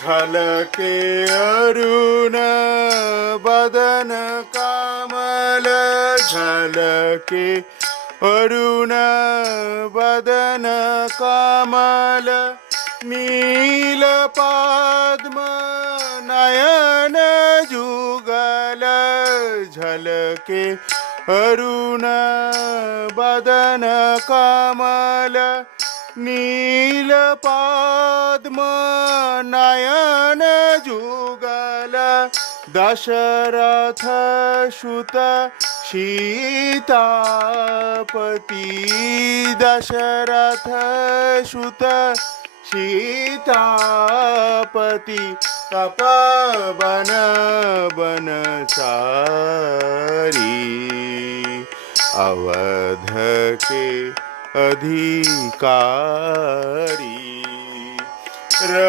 झलके अरुण बदन कामल झलके अरुण बदन कामल नील पद्म नयन जुगल झलके अरुण बदन कमल नील पद्म नयन जुगल दशरथ सुत सीतापति दशरथ सुत सीतापति तपोवन बनचारी अवध के अधिकारी।